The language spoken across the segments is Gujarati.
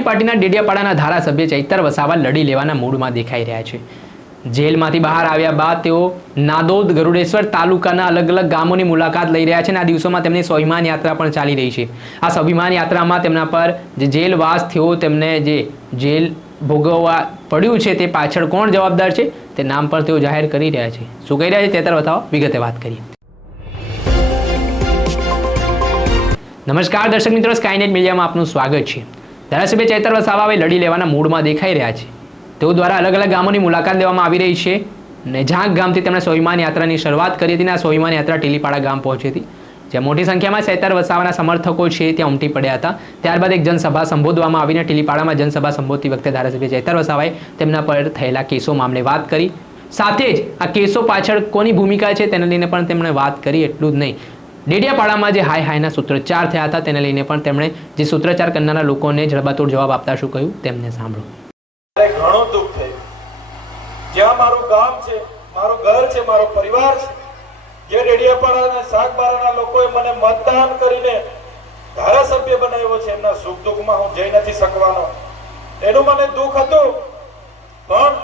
પાર્ટીના ડેડિયાપાડાના ધારાસભ્ય ચૈતર વસાવા લડી લેવાના મૂડમાં દેખાઈ રહ્યા છે। જેલમાંથી બહાર આવ્યા બાદ તેઓ નાદોદ ગરુડેશ્વર તાલુકાના અલગ અલગ ગામોની મુલાકાત લઈ રહ્યા છે અને આ દિવસોમાં તેમની સ્વાભિમાન યાત્રા પણ ચાલી રહી છે। આ સ્વાભિમાન યાત્રામાં તેમના પર જે જેલવાસ થયો, તેમને જે જેલ ભોગવવા પડ્યું છે તે પાછળ કોણ જવાબદાર છે તે નામ પણ તેઓ જાહેર કરી રહ્યા છે। શું કહી રહ્યા છે ચૈતર વસાવા, વિગતે વાત કરીએ। નમસ્કાર દર્શક મિત્રો, સ્કાયનેટ મીડિયામાં આપનું સ્વાગત છે। ધારાસભ્ય ચૈતર વસાવા હવે લડી લેવાના મૂડમાં દેખાઈ રહ્યા છે। તેઓ દ્વારા અલગ અલગ ગામોની મુલાકાત લેવામાં આવી રહી છે અને ઝાંક ગામથી તેમણે સ્વાભિમાન યાત્રાની શરૂઆત કરી હતી અને આ સ્વાભિમાન યાત્રા ટીલીપાડા ગામ પહોંચી હતી, જ્યાં મોટી સંખ્યામાં ચૈતર વસાવાના સમર્થકો છે ત્યાં ઉમટી પડ્યા હતા। ત્યારબાદ એક જનસભા સંબોધવામાં આવીને ટીલીપાડામાં જનસભા સંબોધતી વખતે ધારાસભ્ય ચૈતર વસાવાએ તેમના પર થયેલા કેસો મામલે વાત કરી। સાથે જ આ કેસો પાછળ કોની ભૂમિકા છે તેને લઈને પણ તેમણે વાત કરી। એટલું જ નહીં, ડેડિયાપાડામાં જે હાય હાયના સૂત્રોચ્ચાર થયા હતા તેને લઈને પણ તેમણે જે સૂત્રોચ્ચાર કરનારા લોકોને જડબાતોડ જવાબ આપતા શું કહ્યું તેમને સાંભળો। ઘણું દુઃખ થયું, જ્યાં મારું ગામ છે, મારું ઘર છે, મારો પરિવાર છે, જે ડેડિયાપાડાના શાકબારાના લોકોએ મને મતદાન કરીને ધારાસભ્ય બનાવ્યો છે, એમના સુખ દુઃખમાં હું જઈ નથી શકવાનો, એનું મને દુઃખ હતું। પણ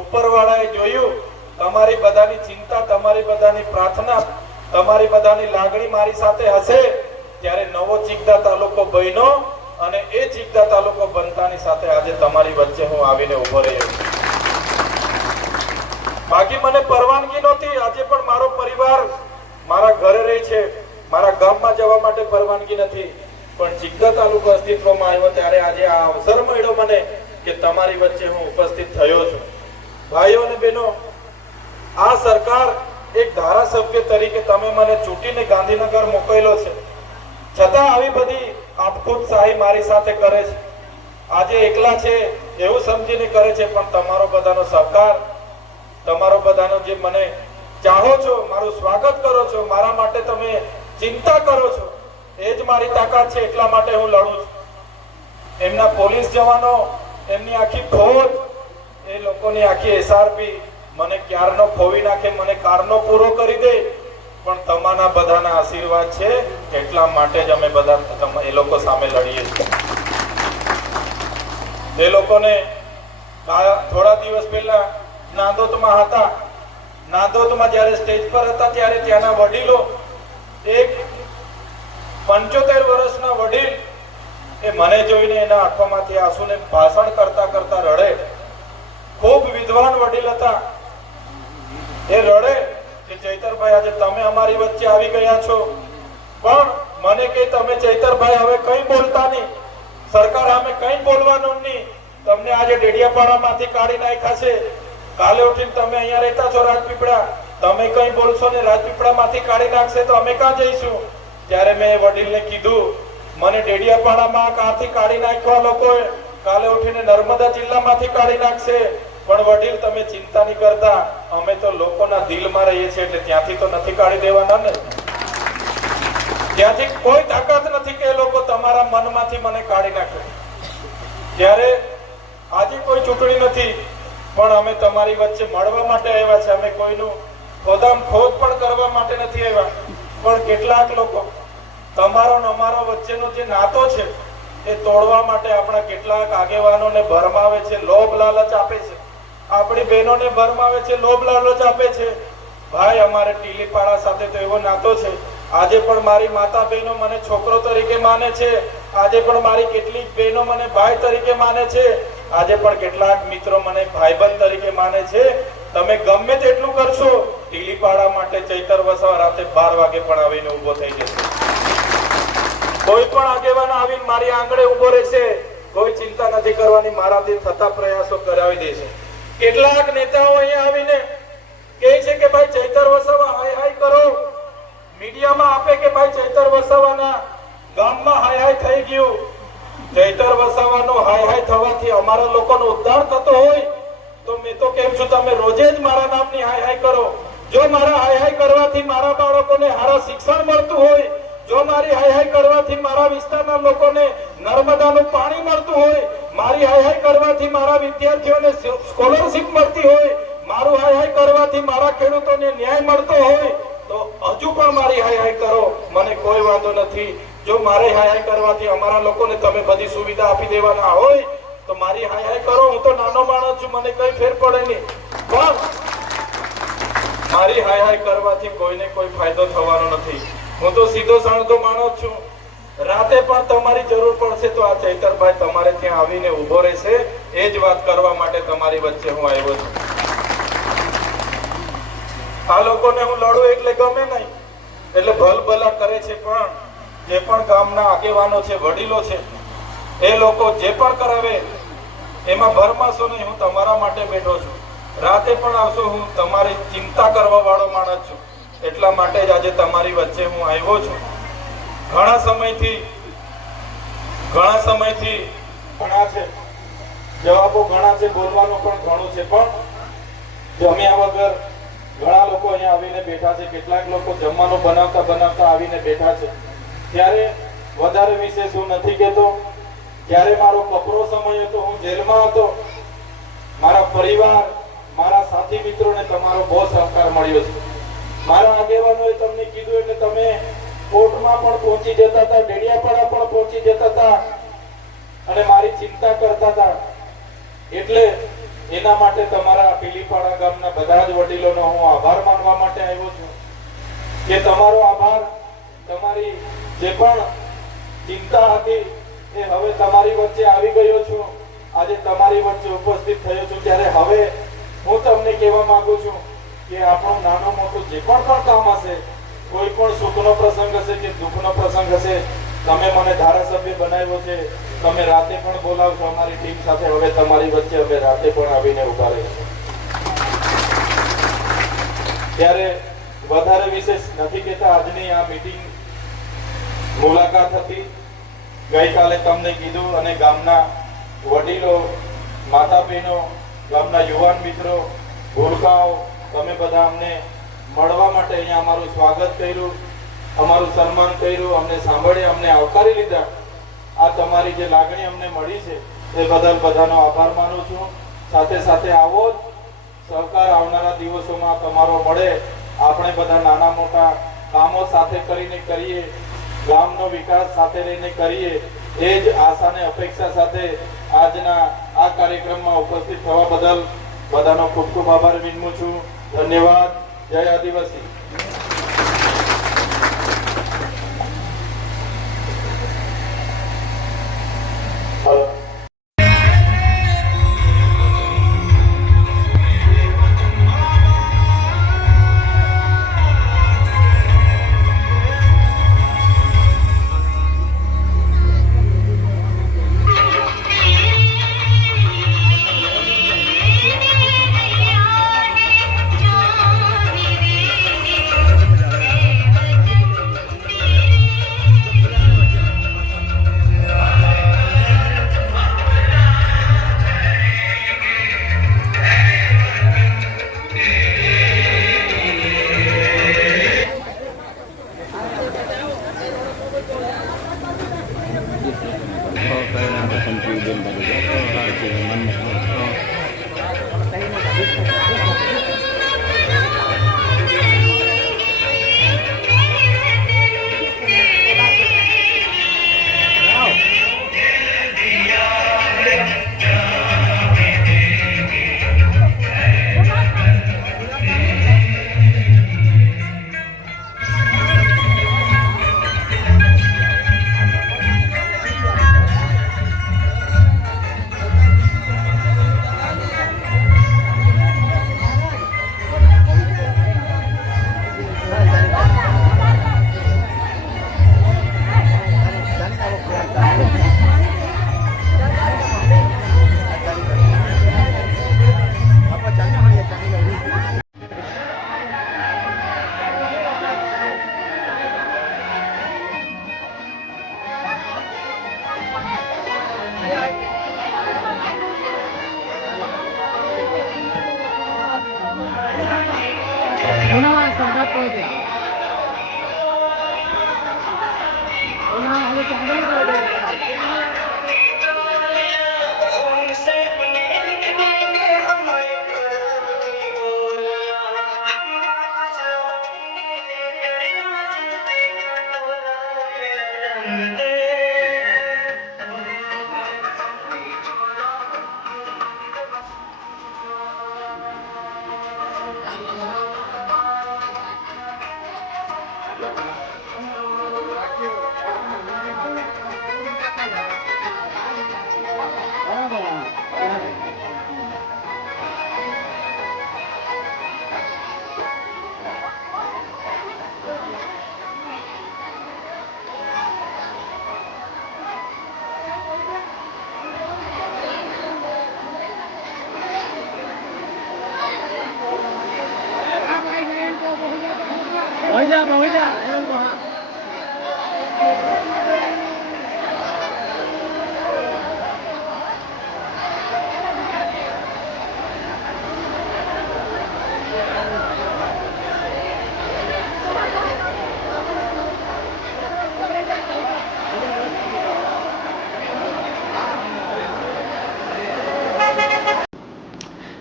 ઉપરવાળાએ જોયું, તમારી બધાની ચિંતા, તમારી બધાની પ્રાર્થના, તમારી બધાની લાગણી મારી સાથે હશે ત્યારે નવો ચીકદા તાલુકો બન્યો અને એ ચીકદા તાલુકો બનતાની સાથે આજે તમારી વચ્ચે હું આવીને ઉભો રહ્યો છું। બાકી મને પરવાનગી નહોતી, આજે પણ મારો પરિવાર મારા ઘરે રહે છે, મારા ગામમાં જવા માટે પરવાનગી નથી, પણ ચીકદા તાલુકો અસ્તિત્વમાં આવ્યો ત્યારે આજે આ અવસર મળ્યો મને કે તમારી વચ્ચે હું ઉપસ્થિત થયો છું। ભાઈઓ અને બહેનો, આ સરકાર એક ધારાસભ્ય તરીકે તમે મને ચૂંટીને ગાંધીનગર મોકલ્યો છે, છતાં આવી બધી આપખુદશાહી મારી સાથે કરે છે। આજે એકલા છે એવું સમજીને કરે છે, પણ તમારો બધાનો સહકાર, તમારો બધાનો જે મને ચાહો છો, મારું સ્વાગત કરો છો, મારા માટે તમે ચિંતા કરો છો, એ જ મારી તાકાત છે, એટલા માટે હું લડું છું। એમના પોલીસ જવાનો, એમની આખી ફોજ, એ લોકોની આખી એસઆરપી મને ક્યારનો ખોવી નાખે, મને કારનો પૂરો કરી દે, પણ તમારા બધાના આશીર્વાદ છે એટલા માટે જ અમે બધા એ લોકો સામે લડીએ છીએ। એ લોકોને થોડા દિવસ પહેલા નાદોદમાં હતા, નાદોદમાં જ્યારે સ્ટેજ પર હતા ત્યારે ત્યાંના વડીલો, એક 75 વર્ષના વડીલ, એ મને જોઈને એના આંખોમાંથી આંસુને ભાષણ કરતા કરતા રડે। ખૂબ વિદ્વાન વડીલ હતા, એ રડે કે ચૈતરભાઈ આજે તમે અમારી વચ્ચે આવી ગયા છો, પણ મને કે તમે ચૈતરભાઈ હવે કંઈ બોલતા નહીં, સરકાર સામે કંઈ બોલવાનું નહીં, તમને આજે ડેડિયાપાડામાંથી કાઢી નાખ્યા છે, કાલે ઉઠીને તમે અહીંયા રહેતા છો રાજપીપળા, તમે કંઈ બોલશો ને રાજપીપળામાંથી કાઢી નાખશે તો અમે ક્યાં જઈશું? ત્યારે મેં વડીલને કીધું, મને ડેડિયાપાડામાં કાંથી કાઢી નાખવા લોકોએ, કાલે ઉઠીને નર્મદા જિલ્લામાંથી કાઢી નાખશે, પણ વડીલ તમે ચિંતા નહીં કરતા, અમે તો લોકોના દિલમાં રહીએ છીએ એટલે ત્યાંથી તો નથી કાઢી દેવાના ને, ત્યાંથી કોઈ તાકાત નથી કે એ લોકો તમારા મનમાંથી મને કાઢી નાખે। ત્યારે આજે કોઈ ચૂંટણી નથી, પણ અમે તમારી વચ્ચે મળવા માટે આવ્યા છે, અમે કોઈનું ખોદામ ખોદ પણ કરવા માટે નથી આવ્યા, પણ કેટલાક લોકો તમારો ને અમારો વચ્ચેનો જે નાતો છે એ તોડવા માટે આપણા કેટલાક આગેવાનોને ભરમાવે છે, લોભ લાલચ આપે છે, આપણી બહેનોને ભરમાવે છે, લોભ લાલચ આપે છે। ભાઈ, અમારે ટીલીપાડા સાથે તો એવો નાતો છે, આજે પણ મારી માતા બહેનો મને છોકરો તરીકે માને છે, આજે પણ મારી કેટલીક બહેનો મને ભાઈ તરીકે માને છે, આજે પણ કેટલાક મિત્રો મને ભાઈબંધ તરીકે માને છે। તમે ગમે તેટલું કરશો, ટીલીપાડા માટે ચૈતર વસાવા રાતે 12 વાગે પણ આવીને ઉભો થઈ જશે। કોઈ પણ આગેવાન આવીને મારી આંગણે ઉભો રહેશે, કોઈ ચિંતા નથી કરવાની, મારાથી થતા પ્રયાસો કરાવી દેશે। કેટલાક નેતાઓ અહીંયા આવીને કહે છે કે ભાઈ ચૈતર વસાવા હાય હાય કરો, મીડિયામાં આપે કે ભાઈ ચૈતર વસાવાના ગામમાં હાય હાય થઈ ગયું। ચૈતર વસાવાનો હાય હાય થવાથી અમારા લોકોનો ઉદ્ધાર થતો હોય તો મેં તો કેમ છું, તમે રોજે જ મારા નામની હાય હાય કરો। જો મારા હાય હાય કરવાથી મારા બાળકોને સારા શિક્ષણ મળતું હોય, જો મારી હાય હાય કરવાથી મારા વિસ્તારના લોકોને નર્મદાનું પાણી મળતું હોય, મારી હાય હાય કરવાથી મારા વિદ્યાર્થીઓને સ્કોલરશિપ મળતી હોય, મારું હાય હાય કરવાથી મારા ખેડૂતોને ન્યાય મળતો હોય, તો હજુ પણ મારી હાય હાય કરો, મને કોઈ વાંધો નથી। જો મારે હાય હાય કરવાથી અમારા લોકોને તમે બધી સુવિધા આપી દેવાના હોય તો મારી હાય હાય કરો. હું તો નાનો માણસ છું, મને કઈ ફેર પડે નહીં, પણ મારી હાય હાય કરવાથી કોઈને કોઈ ફાયદો થવાનો નથી. હું તો સીધો સાણતો માણસ છું. રાતે પણ તમારી જરૂર પડશે તો આ ચૈતરભાઈ તમારે ત્યાં આવીને ઊભો રહેશે. એ જ વાત કરવા માટે તમારી વચ્ચે હું આવ્યો છું. આ લોકોને હું લડું એટલે ગમે નહીં, એટલે ભલભલા કરે છે, પણ જે પણ ગામના આગેવાનો છે, વડીલો છે, એ લોકો જે પણ કરાવે એમાં ભરમાશો નહીં. હું તમારા માટે બેઠો છું. રાતે પણ આવશો, હું તમારી ચિંતા કરવા વાળો માણસ છું. એટલા માટે જ આજે તમારી વચ્ચે હું આવ્યો છું. ઘણા સમયથી ઘણા છે, જવાબો ઘણા છે, બોલવાનું પણ ઘણું છે, પણ જમ્યા વગર ઘણા લોકો અહીંયા આવીને બેઠા છે. કેટલાક લોકો જમવાનું બનાવતા બનાવતા આવીને બેઠા છે. ત્યારે વધારે વિશેષ હું નથી કહેતો. જ્યારે મારો કપરો સમય હતો, હું જેલમાં હતો, મારા પરિવાર, મારા સાથી મિત્રોને તમારો બહુ સહકાર મળ્યો છે. મારા આગેવાનોએ તમને કીધું એટલે તમે કોર્ટમાં પણ પહોંચી જતા હતા, ડેડિયાપાડા પણ પહોંચી જતા હતા અને મારી ચિંતા કરતા હતા. એટલે એના માટે તમારા પીલીપાડા ગામના બધા જ વડીલોનો હું આભાર માનવા માટે આવ્યો છું કે તમારો આભાર. તમારી જે પણ ચિંતા હતી એ હવે તમારી વચ્ચે આવી ગયો છું. આજે તમારી વચ્ચે ઉપસ્થિત થયો છું. ત્યારે હવે હું તમને કહેવા માંગુ છું કે આપણું નાનું મોટું જે પણ કામ હશે, કોઈ પણ સુખનો પ્રસંગ હશે કે દુઃખનો પ્રસંગ હશે, તમે મને ધારાસભ્ય બનાવ્યો છે, તમે રાતે પણ બોલાવશો અમારી ટીમ સાથે. હવે તમારી વચ્ચે અમે રાતે પણ આવીને ઉભા રહીશું. ત્યારે વધારે વિશેષ નથી કહેતા. આજની આ મીટિંગ મુલાકાત હતી. ગઈકાલે તમને કીધું અને ગામના વડીલો, માતા બહેનો, ગામના યુવાન મિત્રો, ભૂલકાઓ, તમે બધા અમને મળવા માટે અહીંયા અમારું સ્વાગત કર્યું, અમારું સન્માન કર્યું, અમને સાંભળ્યા, અમને આવકારી લીધા. આ તમારી જે લાગણી અમને મળી છે એ બદલ બધાનો આભાર માનું છું. સાથે સાથે આવો જ સહકાર આવનારા દિવસોમાં તમારો મળે. આપણે બધા નાના મોટા કામો સાથે કરીને કરીએ, ગામનો વિકાસ સાથે રહીને કરીએ. એ જ આશા અને અપેક્ષા સાથે આજના આ કાર્યક્રમમાં ઉપસ્થિત થવા બદલ બધાનો ખૂબ ખૂબ આભાર વિનમું છું. ધન્યવાદ. જય આદિવાસી.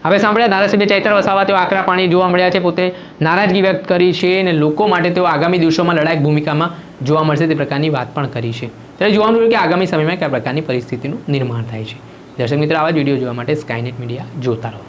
હવે સાંભળ્યા ધારાસભ્ય ચૈતર વસાવા તેઓ આકરા પાણી જોવા મળ્યા છે, પોતે નારાજગી વ્યક્ત કરી છે અને લોકો માટે તેઓ આગામી દિવસોમાં લડાયક ભૂમિકામાં જોવા મળશે તે પ્રકારની વાત પણ કરી છે. ત્યારે જોવાનું રહ્યું કે આગામી સમયમાં કયા પ્રકારની પરિસ્થિતિનું નિર્માણ થાય છે. દર્શક મિત્રો, આવા જ વિડીયો જોવા માટે સ્કાયનેટ મીડિયા જોતા રહો.